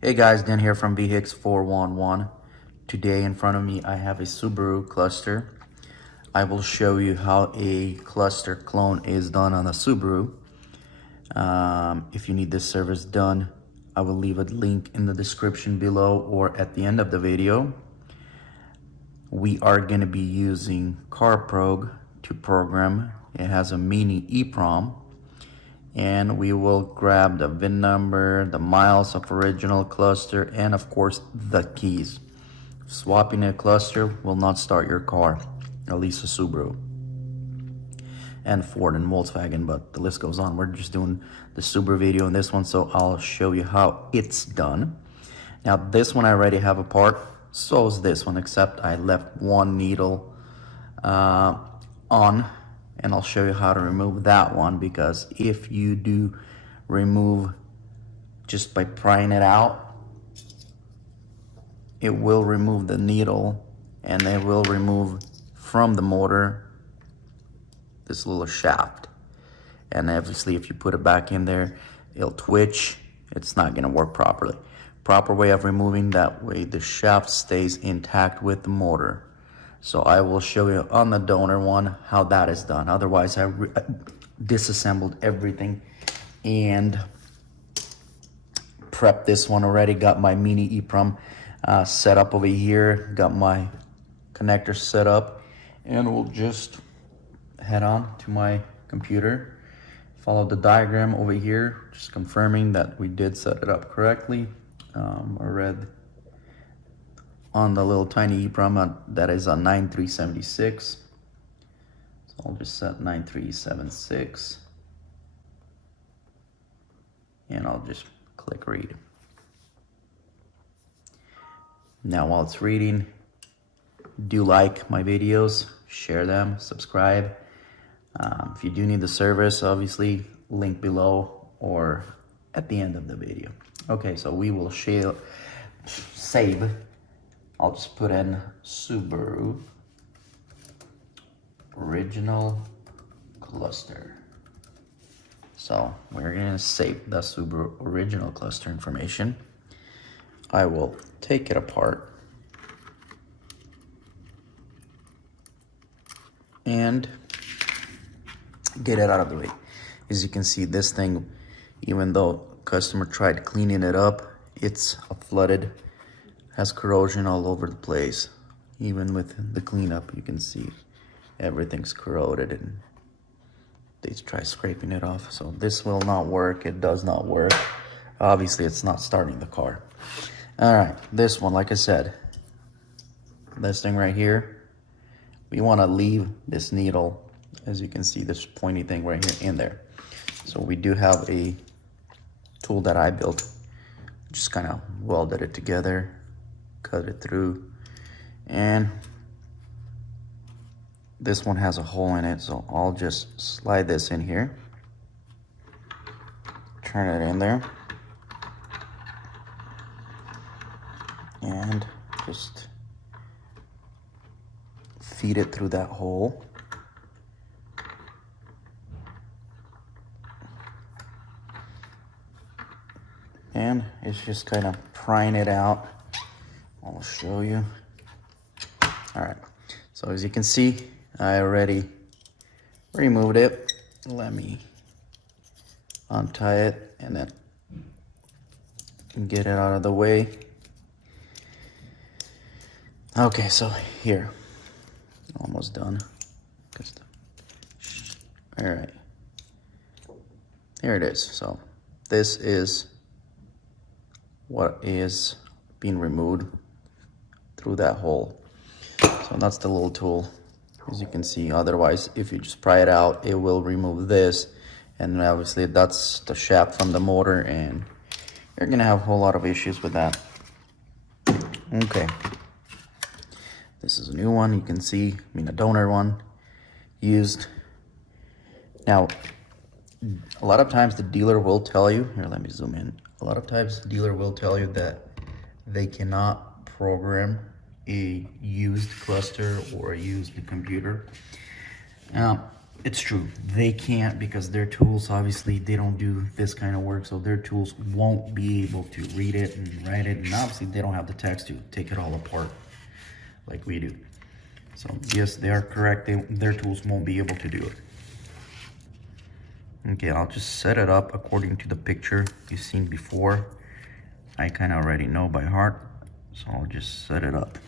Hey guys, Dan here from VHIX411. Today in front of me I have a Subaru cluster. I will show you how a cluster clone is done on a Subaru. If you need this service done, I will leave a link in the description below or at the end of the video. We are going to be using CarProg to program. It has a mini EEPROM. And we will grab the VIN number, the miles of original cluster, and of course the keys. Swapping a cluster will not start your car, at least a Subaru and Ford and Volkswagen, but the list goes on. We're just doing the Subaru video in this one, so I'll show you how it's done. Now this one I already have apart, so is this one, except I left one needle on, and I'll show you how to remove that one, because if you do remove just by prying it out, it will remove the needle and it will remove from the motor this little shaft. And obviously if you put it back in there, it'll twitch. It's not gonna work properly. Proper way of removing, that way the shaft stays intact with the motor. So I will show you on the donor one how that is done. Otherwise, I disassembled everything and prepped this one already. Got my mini EEPROM set up over here. Got my connector set up, and we'll just head on to my computer. Follow the diagram over here, just confirming that we did set it up correctly. I read on the little tiny EEPROM that is a 9376. So I'll just set 9376 and I'll just click read. Now while it's reading, do like my videos, share them, subscribe. If you do need the service, obviously link below or at the end of the video. Okay, so we will save. I'll just put in Subaru original cluster. So we're gonna save the Subaru original cluster information. I will take it apart and get it out of the way. As you can see, this thing, even though customer tried cleaning it up, it's flooded. Has corrosion all over the place. Even with the cleanup, you can see everything's corroded and they try scraping it off. So this will not work. It does not work. Obviously, it's not starting the car. All right, this one, like I said, this thing right here, we want to leave this needle, as you can see, this pointy thing right here in there. So we do have a tool that I built, just kind of welded it together, cut it through, and this one has a hole in it, so I'll just slide this in here, turn it in there, and just feed it through that hole. And it's just kind of prying it out. I'll show you. All right, so as you can see, I already removed it. Let me untie it and then get it out of the way. Okay, so here, almost done. All right, here it is. So this is what is being removed through that hole. So that's the little tool, as you can see. Otherwise, if you just pry it out, it will remove this, and obviously that's the shaft from the motor, and you're gonna have a whole lot of issues with that. Okay, this is a new one. You can see, a donor one used. Now, a lot of times the dealer will tell you, here, let me zoom in. A lot of times the dealer will tell you that they cannot program a used cluster or a used computer. Now, it's true, they can't, because their tools, obviously, they don't do this kind of work, so their tools won't be able to read it and write it, and obviously they don't have the text to take it all apart like we do. So yes, they are correct, their tools won't be able to do it. Okay, I'll just set it up according to the picture you've seen before. I kind of already know by heart, so I'll just set it up.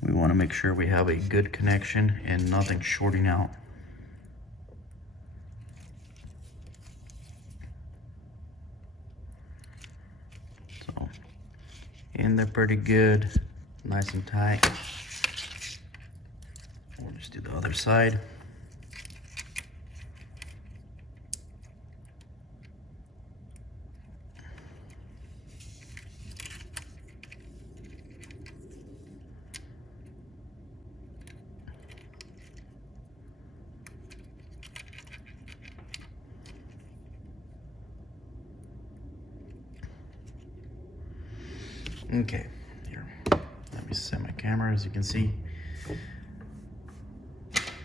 We want to make sure we have a good connection and nothing shorting out. So, and they're pretty good, nice and tight. We'll just do the other side. Okay, here, let me set my camera. As you can see,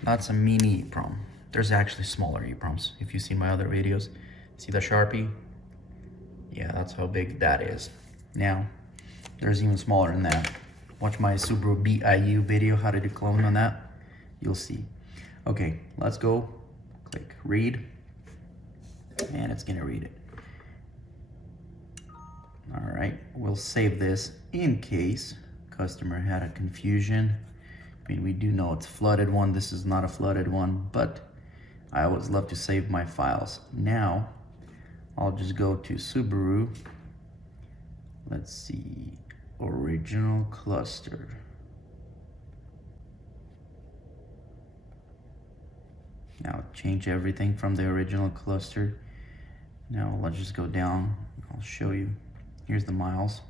that's a mini EEPROM. There's actually smaller EEPROMs. If you've seen my other videos, see the Sharpie? Yeah, that's how big that is. Now, there's even smaller than that. Watch my Subaru BIU video, how to do clone on that. You'll see. Okay, let's go. Click read, and it's gonna read it. All right, we'll save this in case customer had a confusion. I mean, we do know it's flooded one. This is not a flooded one, but I always love to save my files. Now, I'll just go to Subaru. Let's see, original cluster. Now change everything from the original cluster. Now let's just go down. I'll show you. Here's the miles.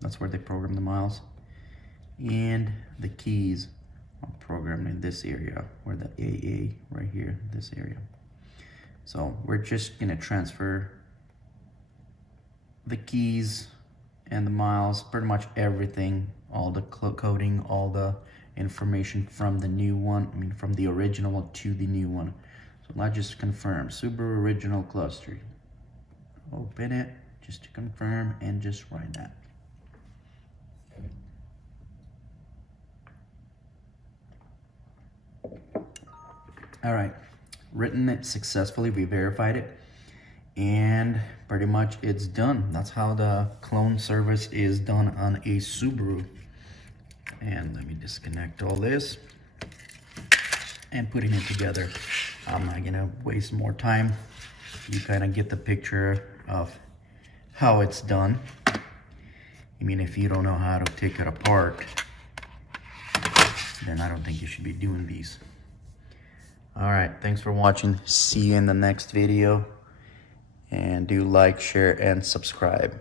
That's where they program the miles. And the keys are programmed in this area, where the AA right here, this area. So we're just gonna transfer the keys and the miles, pretty much everything, all the coding, all the information from the new one, from the original one to the new one. So let's just confirm, Subaru original cluster. Open it, just to confirm, and just write that. All right, written it successfully, we verified it, and pretty much it's done. That's how the clone service is done on a Subaru. And let me disconnect all this and putting it together. I'm not gonna waste more time. You kind of get the picture of how it's done. I mean, if you don't know how to take it apart, then I don't think you should be doing these. All right, thanks for watching. See you in the next video. And do like, share, and subscribe.